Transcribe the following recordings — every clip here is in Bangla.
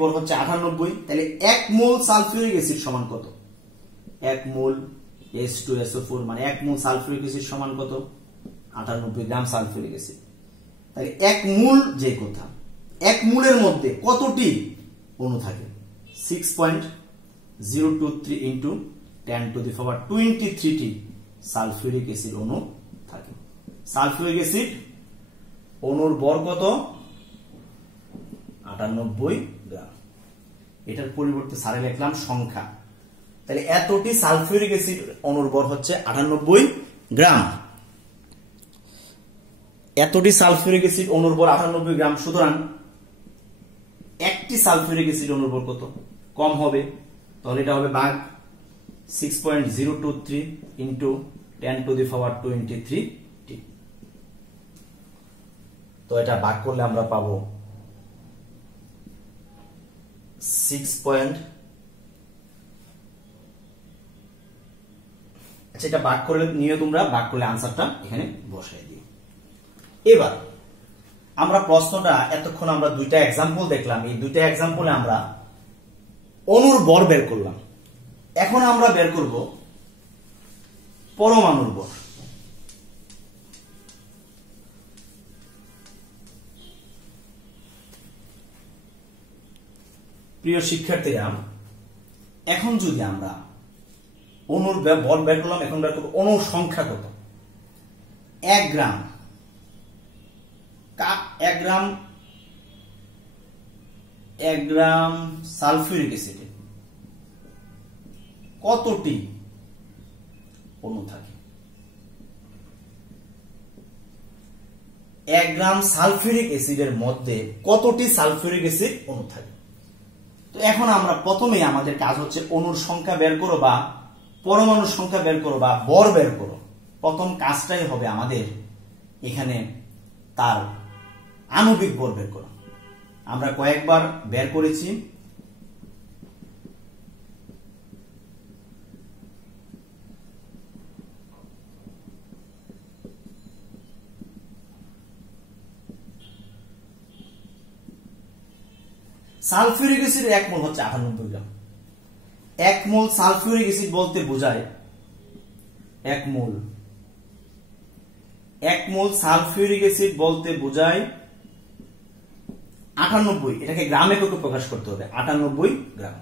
ভর হচ্ছে 98, তাহলে 1 মোল সালফিউরিক অ্যাসিড সমান কত? 1 মোল H2SO4 মানে 1 মোল সালফিউরিক অ্যাসিড সমান কত? 98 গ্রাম সালফিউরিক অ্যাসিড। তাহলে 1 মোল যে কথা, 1 মোলের মধ্যে কতটি অণু থাকে? 6.023 ইন্টু 10⁻23 টি সালফিউরিক অ্যাসিড অণু থাকে। সালফিউরিক অ্যাসিড অণুর ভর কত? 98 গ্রাম। এটার পরিবর্তে সারে লিখলাম সংখ্যা। তাহলে এতটি সালফিউরিক অ্যাসিড অণুর ভর হচ্ছে 98 গ্রাম। এতটি সালফিউরিক অ্যাসিড অণুর ভর 98 গ্রাম, সুতরাং একটি সালফিউরিক অ্যাসিড অণুর ভর কত? কম হবে, তাহলে এটা হবে ভাগ 6.023 ইন্টু 10⁻23 টি। তো এটা ভাগ করলে আমরা পাবো 6. আচ্ছা, এটা ভাগ করে নিয়ে তোমরা ভাগ করলে আনসারটা এখানে বসাই দিও। এবার আমরা প্রশ্নটা এতক্ষণ আমরা দুইটা এক্সাম্পল দেখলাম, এই দুইটা এক্সাম্পলে আমরা অণুর ভর বের করলাম। এখন আমরা বের করব পরমাণুর ভর। প্রিয় শিক্ষার্থীরা, এখন যদি আমরা অণুর ভর বের করলাম, এখন বের করব অণুর সংখ্যা কত। 1 গ্রাম 1 গ্রাম সালফিউরিক অ্যাসিডে কতটি অণু থাকে? 1 গ্রাম সালফিউরিক অ্যাসিডের মধ্যে কতটি সালফিউরিক অ্যাসিড অণু থাকে? তো এখন আমরা প্রথমেই আমাদের কাজ হচ্ছে অণুর সংখ্যা বের করো বা পরমাণুর সংখ্যা বের করো বা ভর বের করো। প্রথম কাজটাই হবে আমাদের এখানে তার আণবিক ভর বের করা। আমরা কয়েকবার বের করেছি। সালফিউরিক অ্যাসিড 1 মোল হচ্ছে 98 গ্রাম। 1 মোল সালফিউরিক অ্যাসিড বলতে বোঝায় 1 মোল সালফিউরিক অ্যাসিড বলতে বোঝায় 98, এটাকে গ্রামে কত প্রকাশ করতে হবে? 98 গ্রাম।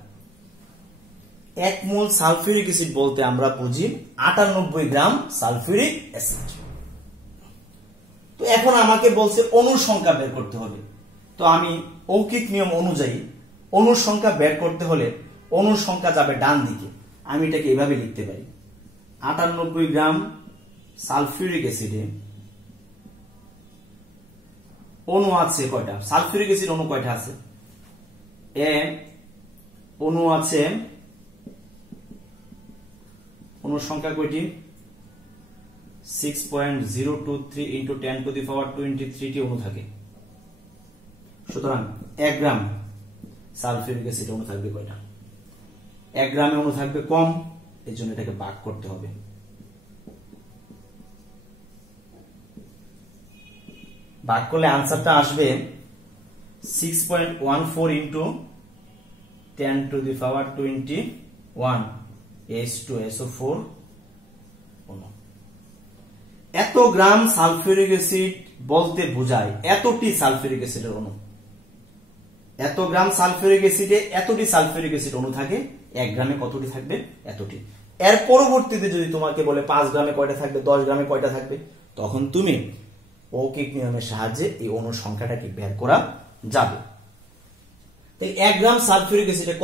1 মোল সালফিউরিক অ্যাসিড বলতে আমরা বুঝি 98 গ্রাম সালফিউরিক অ্যাসিড। তো এখন আমাকে বলছে অণুর সংখ্যা বের করতে হবে। তো আমি অৌকিক নিয়ম অনুযায়ী অণুর সংখ্যা বের করতে হলে অণুর সংখ্যা যাবে ডান দিকে। আমি এটাকে এভাবে লিখতে পারি, 98 গ্রাম সালফিউরিক অ্যাসিডে অণু আছে কয়টা? সালফিউরিক অ্যাসিড অণু কয়টা আছে? অণু আছে, অণুর সংখ্যা কয়টি? 6.023 ইন্টু 10⁻23 টি অণু থাকে। সুতরাং 1 গ্রাম সালফিউরিক অ্যাসিড অণু থাকবে কয়টা? 1 গ্রামে অণু থাকবে কম, এই জন্য এটাকে ভাগ করতে হবে। ভাগ করলে আনসারটা আসবে 6.14 ইন্টু 10⁻21 H2SO4 অণু। এত গ্রাম সালফিউরিক অ্যাসিড বলতে বোঝায় এতটি সালফিউরিক অ্যাসিডের অণু। এত গ্রাম সালফিউরিক অ্যাসিডে এতটি সালফিউরিক অ্যাসিড অণু থাকে, 1 গ্রামে কতটি থাকবে? এতটি। এর পরবর্তীতে যদি তোমাকে বলে 5 গ্রামে কয়টা থাকবে, 10 গ্রামে কয়টা থাকবে, তখন তুমি অৌকিক নিয়মের সাহায্যে এই অণুর সংখ্যাটাকে বের করা যাবে। তাই 1 গ্রাম সালফিউরিক অ্যাসিডে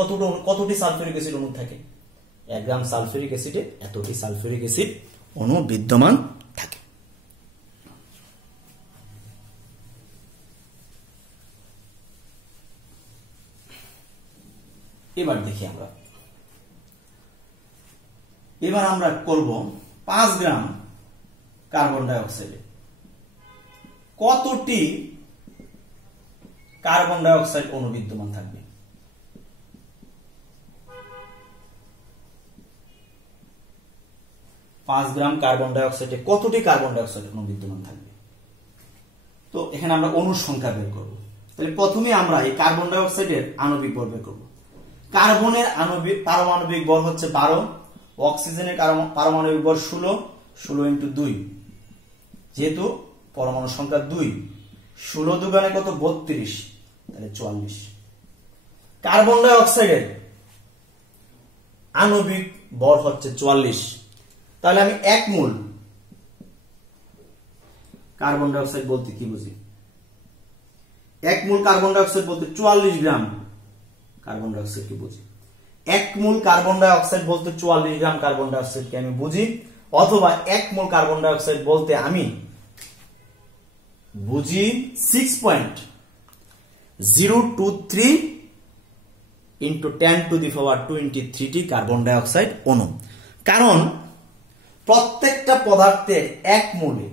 কতটি সালফিউরিক অ্যাসিড অণু থাকে? 1 গ্রাম সালফিউরিক অ্যাসিডে এতটি সালফিউরিক অ্যাসিড অণু বিদ্যমান থাকে। এবার দেখি আমরা করব 5 গ্রাম কার্বন ডাই অক্সাইডে কতটি কার্বন ডাই অক্সাইড অণু বিদ্যমান থাকবে? 5 গ্রাম কার্বন ডাই অক্সাইডে কতটি কার্বন ডাই অক্সাইড অণু বিদ্যমান থাকবে? তো এখানে আমরা অণুর সংখ্যা বের করব। তাহলে প্রথমে আমরা এই কার্বন ডাই অক্সাইডের আণবিক ভর বের করব। কার্বনের আণবিক পারমাণবিক ভর হচ্ছে 12, অক্সিজেনের পারমাণবিক ভর 16, 16 ইন্টু 2, যেহেতু পরমাণু সংখ্যা 2, 16 দুগুণে কত 32, তাহলে 44। কার্বন ডাই অক্সাইডের আণবিক ভর হচ্ছে 44, তাহলে আমি 1 মোল কার্বন ডাই অক্সাইড বলতে কি বুঝি? 1 মোল কার্বন ডাই অক্সাইড বলতে 44 গ্রাম কার্বন ডাই অক্সাইড কি বুঝি? 1 মোল কার্বন ডাই অক্সাইড বলতে 44 গ্রাম কার্বন ডাই অক্সাইড কে আমি বুঝি, অথবা 1 মোল কার্বন ডাই অক্সাইড বলতে আমি বুঝি 6.023 ইন্টু 10⁻23 কার্বন ডাই অক্সাইড অণু। কারণ প্রত্যেকটা পদার্থের 1 মোলে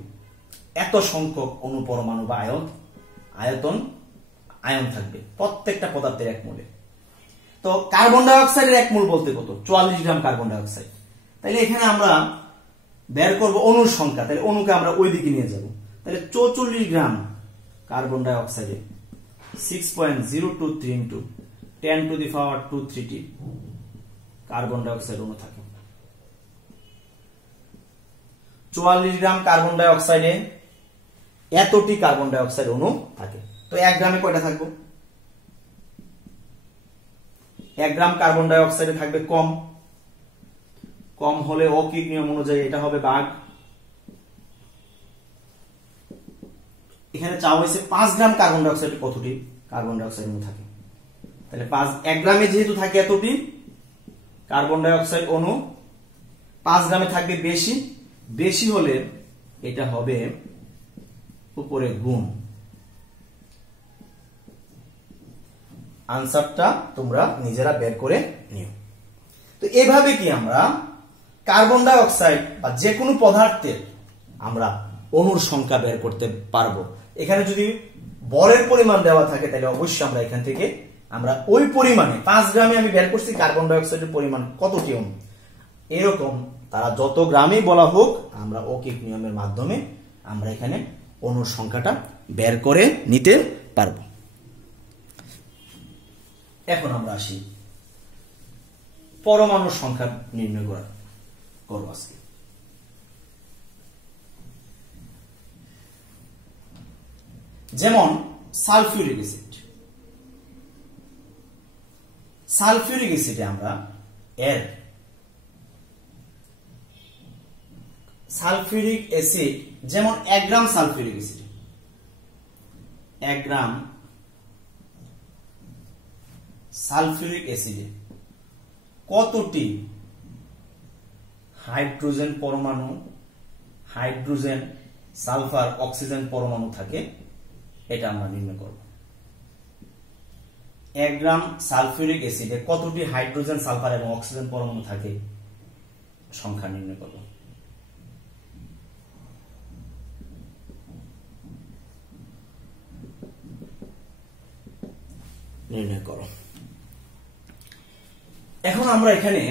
এত সংখ্যক অণু পরমাণু বা আয়ন থাকবে প্রত্যেকটা পদার্থের 1 মোলে। তো কার্বন ডাই অক্সাইডের 1 মোল বলতে কত? 44 গ্রাম কার্বন ডাই অক্সাইড। তাহলে এখানে আমরা বের করব অণুর সংখ্যা, তাহলে অণুকে আমরা ওই দিকে নিয়ে যাব। তাহলে 44 গ্রাম carbon die অক্সাইডে 6.023 into 10⁻23 carbon die oxide অণু থাকে। 44 গ্রাম কার্বন ডাই অক্সাইডে এতটি কার্বন ডাই অক্সাইড অণু থাকে। তো 1 গ্রামে কয়টা থাকবে? 1 গ্রাম কার্বন ডাই অক্সাইডে থাকবে কম হলে অকিক নিয়ম অনুযায়ী এটা হবে ভাগ। এখানে চাওয়া হয়েছে 5 গ্রাম কার্বন ডাই অক্সাইডে কতটি কার্বন ডাই অক্সাইড অণু থাকে। তাহলে 1 গ্রামে যেহেতু থাকে এতটি কার্বন ডাই অক্সাইড অণু, 5 গ্রামে থাকবে বেশি হলে এটা হবে উপরে গুণ। আনসারটা তোমরা নিজেরা বের করে নিও। তো এইভাবে কি আমরা কার্বন ডাই অক্সাইড বা যে কোনো পদার্থের আমরা অণুর সংখ্যা বের করতে পারবো। এখানে যদি বরের পরিমাণ দেওয়া থাকে তাহলে অবশ্যই আমরা এখান থেকে আমরা ওই পরিমাণে 5 গ্রামে আমি বের করছি কার্বন ডাই অক্সাইডের পরিমাণ কতটি অণু, এরকম তারা যত গ্রামই বলা হোক আমরা অকিক নিয়মের মাধ্যমে আমরা এখানে অণুর সংখ্যাটা বের করে নিতে পারবো। এখন আমরা আসি পরমাণুর সংখ্যা নির্ণয় করব আজকে। যেমন সালফিউরিক অ্যাসিডে আমরা সালফিউরিক অ্যাসিড যেমন 1 gram sulphuric acid 1 gram sulphuric অ্যাসিডে কতটি হাইড্রোজেন পরমাণু, হাইড্রোজেন, সালফার, অক্সিজেন পরমাণু থাকে এটা আমরা নির্ণয় করব। 1 গ্রাম সালফিউরিক অ্যাসিডে কতটি হাইড্রোজেন, সালফার এবং অক্সিজেন পরমাণু থাকে সংখ্যা নির্ণয় করব। নির্ণয় করো। এখন আমরা এখানে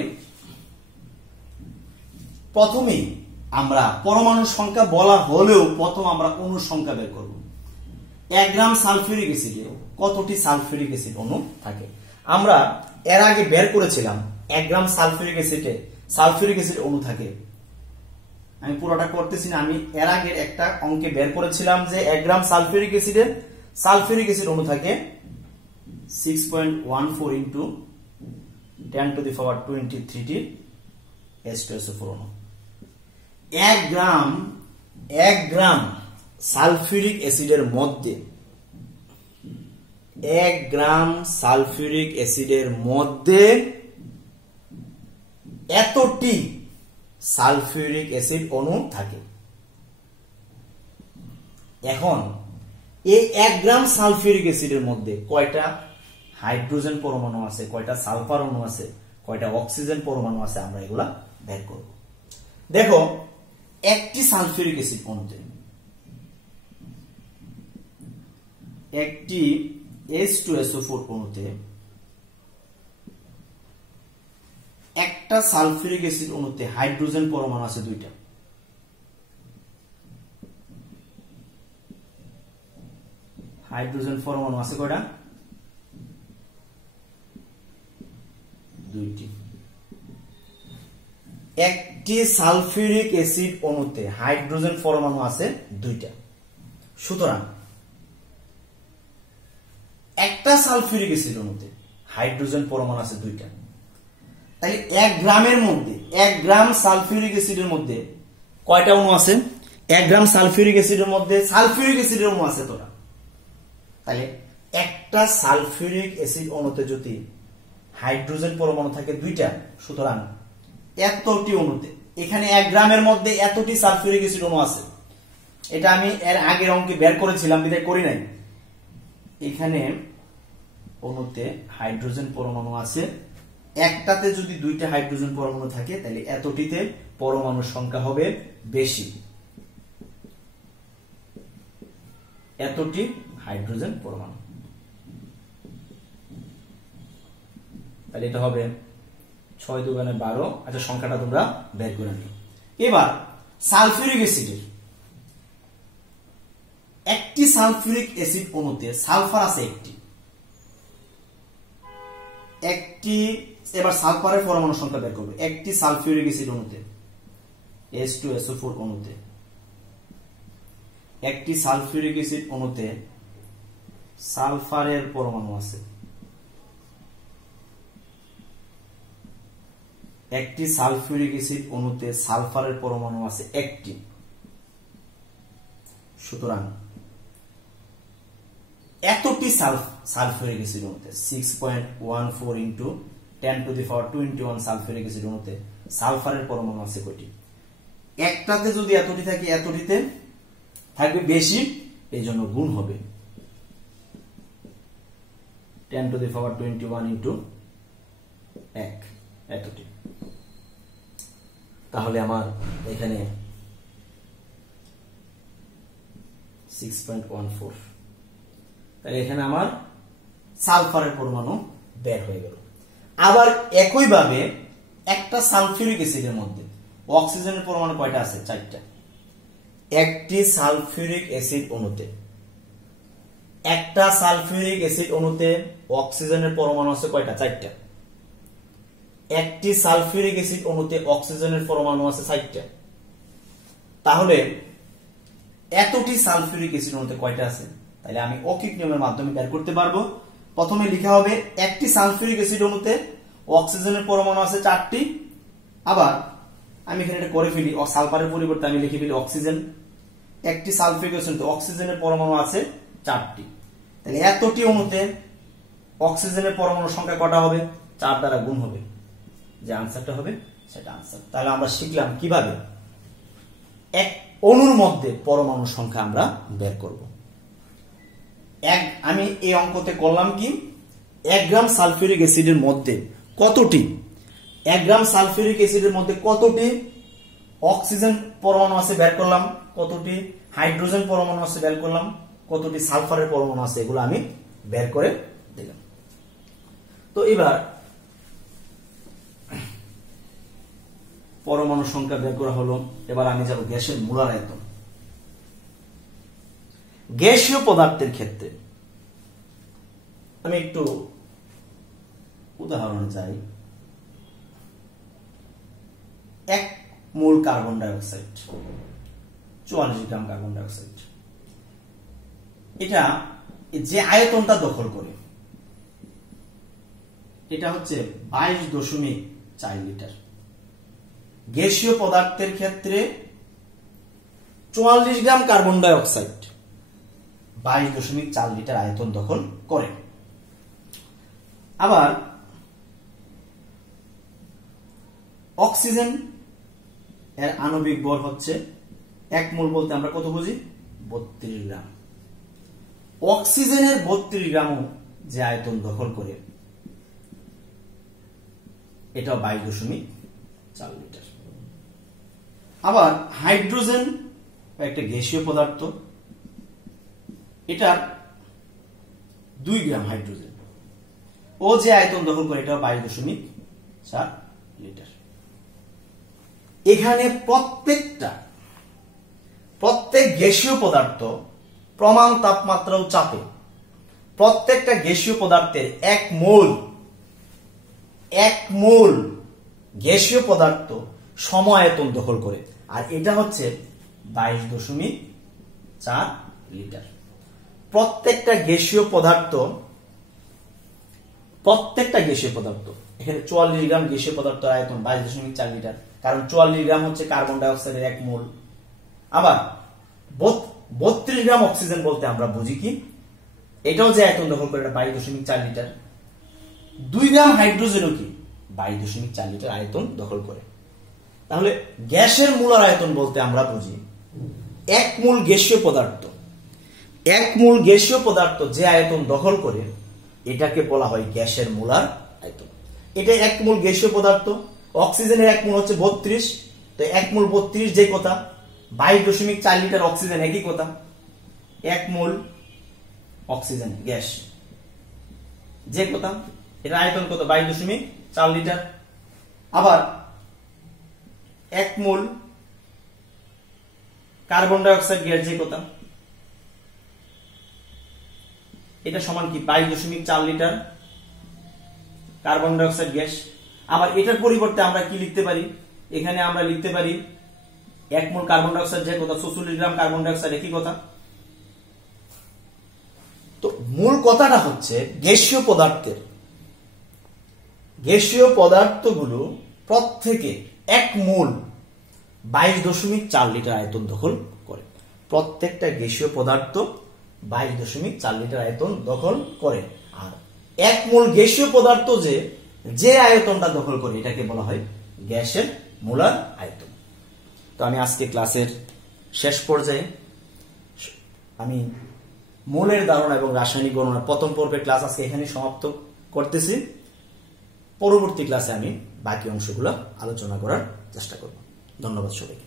প্রথমেই আমরা পরমাণুর সংখ্যা বলা হলেও প্রথম আমরা অণুর সংখ্যা বের করব। 1 গ্রাম সালফিউরিক অ্যাসিডে কতটি সালফিউরিক অ্যাসিড অণু থাকে? আমরা এর আগে বের করেছিলাম 1 গ্রাম সালফিউরিক অ্যাসিড অণু থাকে। আমি পুরোটা করতেছি না, আমি এর আগে একটা অঙ্কে বের করেছিলাম যে 1 গ্রাম সালফিউরিক অ্যাসিড অণু থাকে 6.14 ইন্টু 10⁻23 H2SO4 অণু। 1 গ্রাম সালফিউরিক অ্যাসিডের মধ্যে 1 গ্রাম সালফিউরিক অ্যাসিডের মধ্যে এতটি সালফিউরিক অ্যাসিড অণু থাকে। এখন এই 1 গ্রাম সালফিউরিক অ্যাসিডের মধ্যে কয়টা হাইড্রোজেন পরমাণু আছে, কয়টা সালফার অণু আছে, কয়টা অক্সিজেন পরমাণু আছে আমরা এগুলা বের করব। দেখো একটি সালফিউরিক অ্যাসিড অণুতে একটি H2SO4 অণুতে একটা সালফিউরিক অ্যাসিড অণুতে হাইড্রোজেন পরমাণু আছে 2টা। হাইড্রোজেন পরমাণু আছে কয়টা? দুইটি। একটি সালফিউরিক অ্যাসিড অণুতে হাইড্রোজেন পরমাণু আছে দুইটা। সুতরাং একটা সালফিউরিক অ্যাসিড অণুতে হাইড্রোজেন পরমাণু আছে দুইটা। তাহলে 1 গ্রামের মধ্যে 1 গ্রাম সালফিউরিক অ্যাসিডের মধ্যে কয়টা অণু আছে? 1 গ্রাম সালফিউরিক অ্যাসিডের মধ্যে সালফিউরিক অ্যাসিডের অণু আছে তোরা। তাহলে একটা সালফিউরিক অ্যাসিড অণুতে যদি হাইড্রোজেন পরমাণু থাকে দুইটা, সুতরাং এতটি অণুতে এখানে 1 গ্রামের মধ্যে এতটি সালফিউরিক অ্যাসিড অণু আছে। এটা আমি এর আগের অঙ্কে বের করেছিলাম, বিদায় করি নাই। এখানে অণুতে হাইড্রোজেন পরমাণু আছে, একটাতে যদি দুইটা হাইড্রোজেন পরমাণু থাকে তাহলে এতটিতে পরমাণুর সংখ্যা হবে বেশি, এতটি হাইড্রোজেন পরমাণু। তাহলে এটা হবে 6 দুগুণে 12। আচ্ছা, সংখ্যাটা তোমরা বের করে নিও। এবার সালফিউরিক অ্যাসিডের একটি সালফিউরিক অ্যাসিড অণুতে সালফার আছে একটি। এবার সালফারের পরমাণু সংখ্যা বের করবে। একটি সালফিউরিক অ্যাসিড অণুতে H2SO4 অণুতে একটি সালফিউরিক অ্যাসিড অণুতে সালফারের পরমাণু আছে। একটি সালফিউরিক অ্যাসিড অণুতে সালফারের পরমাণু আছে একটি। সুতরাং এতটি সালফিউরিক অ্যাসিড অণুতে 6.14 ইন্টু 10⁻²1 সালফিউরিক অ্যাসিড অণুতে সালফারের পরমাণু আছে কয়টি? একটাতে যদি এতটি থাকে, এতটিতে থাকবে বেশি, এই জন্য গুণ হবে 10⁻21 ইন্টু 1, এতটি। তাহলে আমার এখানে 6.14, তাহলে এখানে আমার সালফারের পরমাণু বের হয়ে গেল। আবার একইভাবে একটা সালফিউরিক অ্যাসিডের মধ্যে অক্সিজেনের পরমাণু কয়টা আছে? 4টা। একটি সালফিউরিক অ্যাসিড অণুতে একটা সালফিউরিক অ্যাসিড অণুতে অক্সিজেনের পরমাণু আছে কয়টা? 4টা। একটি সালফিউরিক অ্যাসিড অণুতে অক্সিজেনের পরমাণু আছে 4টা। তাহলে এতটি সালফিউরিক অ্যাসিড অণুতে কয়টা আছে? তাহলে আমি অকিক নিয়মের মাধ্যমে বের করতে পারবো। প্রথমে লেখা হবে একটি সালফিউরিক অ্যাসিড অণুতে অক্সিজেনের পরমাণু আছে 4টি। আবার আমি এখানে এটা করে ফেলি, সালফারের পরিবর্তে আমি লিখে ফেলি অক্সিজেন। একটি সালফিউরিক অ্যাসিডে অক্সিজেনের পরমাণু আছে 4টি। তাহলে এতটি অণুতে অক্সিজেনের পরমাণুর সংখ্যা কটা হবে? 4 দ্বারা গুণ হবে, যে আনসারটা হবে সেটা আনসার। তাহলে আমরা শিখলাম কিভাবে এক অণুর মধ্যে পরমাণুর সংখ্যা আমরা বের করব। আমি এই অঙ্কতে করলাম কি, 1 গ্রাম সালফিউরিক অ্যাসিডের মধ্যে কতটি 1 গ্রাম সালফিউরিক অ্যাসিডের মধ্যে কতটি অক্সিজেন পরমাণু আছে বের করলাম, কতটি হাইড্রোজেন পরমাণু আছে বের করলাম, কতটি সালফারের পরমাণু আছে এগুলো আমি বের করে দিলাম। তো এবার পরমাণু সংখ্যা বের করা হলো। এবার আমি যাব গ্যাসের মোলার আয়তন। গ্যাসীয় পদার্থের ক্ষেত্রে আমি একটু উদাহরণ চাই। 1 মোল কার্বন ডাই অক্সাইড, 44 গ্রাম কার্বন ডাই অক্সাইড, এটা যে আয়তনটা দখল করে এটা হচ্ছে 22.4 লিটার। গ্যাসীয় পদার্থের ক্ষেত্রে 44 গ্রাম কার্বন ডাই অক্সাইড 22.4 লিটার আয়তন দখল করে। আবার অক্সিজেন এর আণবিক ভর হচ্ছে 1 মোল বলতে আমরা কত বুঝি? 32 গ্রাম। অক্সিজেনের 32 গ্রাম যে আয়তন দখল করে এটা 22.4 লিটার। আবার হাইড্রোজেন একটা গ্যাসীয় পদার্থ, এটা 2 গ্রাম হাইড্রোজেন, ও যে আয়তন দখল করে এটা 22.4 লিটার। এখানে প্রত্যেক গ্যাসীয় পদার্থ প্রমাণ তাপমাত্রা ও চাপে প্রত্যেকটা গ্যাসীয় পদার্থের এক মোল গ্যাসীয় পদার্থ সম আয়তন দখল করে, আর এটা হচ্ছে 22.4 লিটার। প্রত্যেকটা গ্যাসীয় পদার্থ এখানে 44 গ্রাম গ্যাসীয় পদার্থ আয়তন 22.4 লিটার, কারণ 44 গ্রাম হচ্ছে কার্বন ডাই অক্সাইডের এক মোল। আবার 32 গ্রাম অক্সিজেন বলতে আমরা বুঝি কি, এটাও যে আয়তন দখল করে 22.4 লিটার। 2 গ্রাম হাইড্রোজেনও কি 22.4 লিটার আয়তন দখল করে। তাহলে গ্যাসের মোলার আয়তন বলতে আমরা বুঝি এক মোল গ্যাসীয় পদার্থ যে আয়তন দখল করে এটাকে বলা হয় গ্যাসের মোলার আয়তন। এটা এক মোল গ্যাসীয় পদার্থ, অক্সিজেনের এক মোল হচ্ছে 32, তো এক মোল 32 যে কথা, 22.4 লিটার অক্সিজেন একই কথা, এক মোল অক্সিজেন গ্যাস যে কথা, এটা আয়তন কত 22.4 লিটার। আবার এক মোল কার্বন ডাই অক্সাইড গ্যাস যে কথা, এটা সমান কি 22.4 litre carbon die oxide gas. আবার এটার পরিবর্তে আমরা কি লিখতে পারি, এখানে আমরা লিখতে পারি এক মোল কার্বন ডাই অক্সাইড যে কথা, 44 গ্রাম কার্বন ডাই অক্সাইড একই কথা। তো মূল কথাটা হচ্ছে গ্যাসীয় পদার্থগুলো প্রত্যেকে এক মোল 22.4 লিটার আয়তন দখল করে। প্রত্যেকটা গ্যাসীয় পদার্থ 22.4 লিটার আয়তন দখল করে, আর এক মোল গ্যাসীয় পদার্থ যে আয়তনটা দখল করে এটাকে বলা হয় গ্যাসের মোলার আয়তন। তো আমি আজকে ক্লাসের শেষ পর্যায়ে আমি মোলের ধারণা এবং রাসায়নিক গণনা প্রথম পর্বের ক্লাস আজকে এখানে সমাপ্ত করতেছি। পরবর্তী ক্লাসে আমি বাকি অংশগুলো আলোচনা করার চেষ্টা করব। ধন্যবাদ সবাইকে।